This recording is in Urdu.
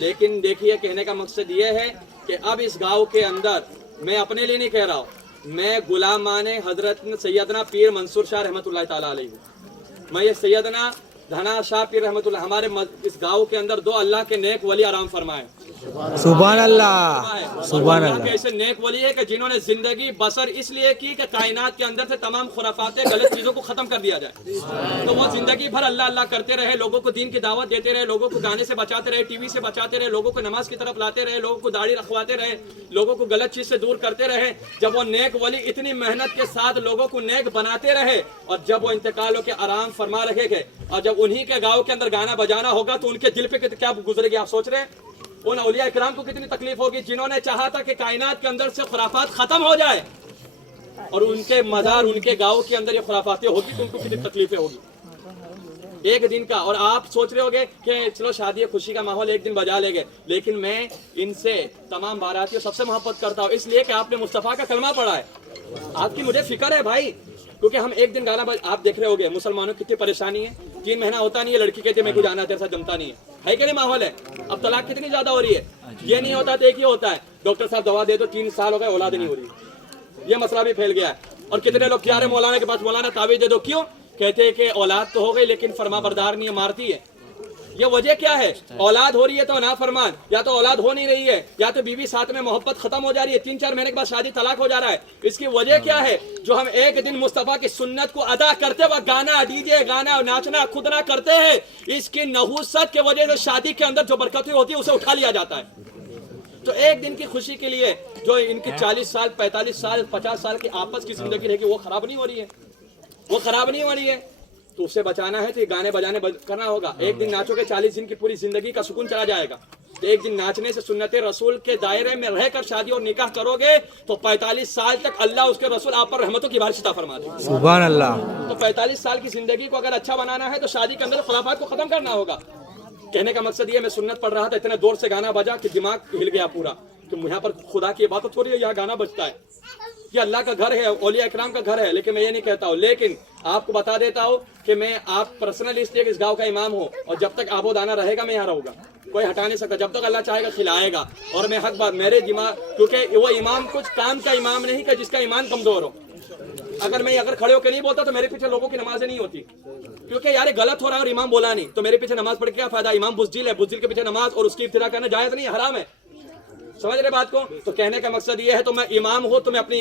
لیکن دیکھیے کہنے کا مقصد یہ ہے کہ اب اس گاؤں کے اندر میں اپنے لیے نہیں کہہ رہا ہوں، میں غلامان حضرت سیدنا پیر منصور شاہ رحمۃ اللہ تعالیٰ علیہ ہوں۔ میں یہ سیدنا دھنا شاہ پیر رحمۃ اللہ ہمارے اس گاؤں کے اندر دو اللہ کے نیک ولی آرام فرمائے، سبحان اللہ، سبحان اللہ اللہ۔ کے ایسے نیک ولی ہے کہ جنہوں نے زندگی بسر اس لیے کی کہ کائنات کے اندر سے تمام خرافات غلط چیزوں کو ختم کر دیا جائے، تو وہ زندگی بھر اللہ اللہ کرتے رہے، لوگوں کو دین کی دعوت دیتے رہے، لوگوں کو گانے سے بچاتے رہے، ٹی وی سے بچاتے رہے، لوگوں کو نماز کی طرف لاتے رہے، لوگوں کو داڑھی رکھواتے رہے، لوگوں کو غلط چیز سے دور کرتے رہے۔ جب وہ نیک ولی اتنی محنت کے ساتھ لوگوں کو نیک بناتے رہے اور جب وہ انتقال ہو کے آرام فرما رہے گے اور جب انہی کے گاؤں کے اندر گانا بجانا ہوگا تو ان کے دل پہ کیا گزرے گی آپ سوچ رہے ہیں؟ ان اولیاء اکرام کو کتنی تکلیف ہوگی جنہوں نے چاہا تھا کہ کائنات کے اندر سے خرافات ختم ہو جائے اور ان کے مزار ان کے گاؤں کے اندر یہ خرافاتیں ہوگی تو ان کو کتنی تکلیفیں ہوگی ایک دن کا۔ اور آپ سوچ رہے ہوگے کہ چلو شادی خوشی کا ماحول ایک دن بجا لے گے، لیکن میں ان سے تمام باراتیوں سب سے محبت کرتا ہوں اس لیے کہ آپ نے مصطفیٰ کا کلمہ پڑھا ہے، آپ کی مجھے فکر ہے بھائی، کیونکہ ہم ایک دن گانا آپ دیکھ رہے ہوگے مسلمانوں کی کتنی پریشانی ہے، 3 مہینہ ہوتا نہیں ہے، لڑکی کہتی ہے میں کو جانا تیرے ساتھ جمتا نہیں ہے کہ نہیں ماحول ہے؟ اب طلاق کتنی زیادہ ہو رہی ہے، یہ نہیں ہوتا تو ایک ہی ہوتا ہے ڈاکٹر صاحب دوا دے دو 3 سال ہو گئے اولاد نہیں ہو رہی، یہ مسئلہ بھی پھیل گیا ہے۔ اور کتنے لوگ کیا رہے مولانا کے پاس، مولانا تعویذ دے دو، کیوں؟ کہتے ہیں کہ اولاد تو ہو گئی لیکن فرما بردار نہیں ہے، مارتی ہے۔ یہ وجہ کیا ہے؟ اولاد ہو رہی ہے تو نافرمان، یا تو اولاد ہو نہیں رہی ہے، یا تو بیوی ساتھ میں محبت ختم ہو جا رہی ہے، 3-4 مہینے کے بعد شادی طلاق ہو جا رہا ہے۔ اس کی وجہ کیا ہے؟ جو ہم ایک دن مصطفیٰ کی سنت کو ادا کرتے وقت گانا ڈی جے گانا ناچنا خود نہ کرتے ہیں، اس کی نحوست کی وجہ سے شادی کے اندر جو برکتیں ہوتی ہے اسے اٹھا لیا جاتا ہے۔ تو ایک دن کی خوشی کے لیے جو ان کی 40 سال 45 سال 50 سال کی آپس کی زندگی رہے گی وہ خراب نہیں ہو رہی ہے، وہ خراب نہیں ہو رہی ہے، تو اسے بچانا ہے تو یہ گانے بجانے کرنا ہوگا۔ ایک دن ناچو گے 40 دن کی پوری زندگی کا سکون چلا جائے گا، ایک دن ناچنے سے سنت رسول کے دائرے میں رہ کر شادی اور نکاح کرو گے تو 45 سال تک اللہ اس کے رسول آپ پر رحمتوں کی بارش عطا فرماتے ہیں۔ سبحان اللہ۔ تو 45 سال کی زندگی کو اگر اچھا بنانا ہے تو شادی کے اندر خرافات کو ختم کرنا ہوگا۔ کہنے کا مقصد یہ میں سنت پڑھ رہا تھا، اتنے دور سے گانا بجا کہ دماغ ہل گیا پورا، تو یہاں پر خدا کی عبادت ہو رہی ہے، یہاں گانا بجتا ہے، یہ اللہ کا گھر ہے، اولیاء اکرام کا گھر ہے، لیکن میں یہ نہیں کہتا ہوں۔ لیکن آپ کو بتا دیتا ہوں کہ میں آپ پرسنل اس لیے کہ اس گاؤں کا امام ہوں اور جب تک آب و دانہ رہے گا میں یہاں رہوں گا، کوئی ہٹا نہیں سکتا، جب تک اللہ چاہے گا کھلائے گا۔ اور میں حق بات میرے دماغ، کیونکہ وہ امام کچھ کام کا امام نہیں کہ جس کا ایمان کمزور ہو، اگر کھڑے ہو کے نہیں بولتا تو میرے پیچھے لوگوں کی نمازیں نہیں ہوتی، کیونکہ یار غلط ہو رہا ہے اور امام بولا نہیں تو میرے پیچھے نماز پڑھ کے کیا فائدہ؟ امام بزدل ہے، بزدل کے پیچھے نماز اور اس کی ابتدا کرنا جائز نہیں، حرام ہے، سمجھ رہے بات کو؟ تو کہنے کا مقصد یہ ہے تو میں امام ہوں تو میں اپنی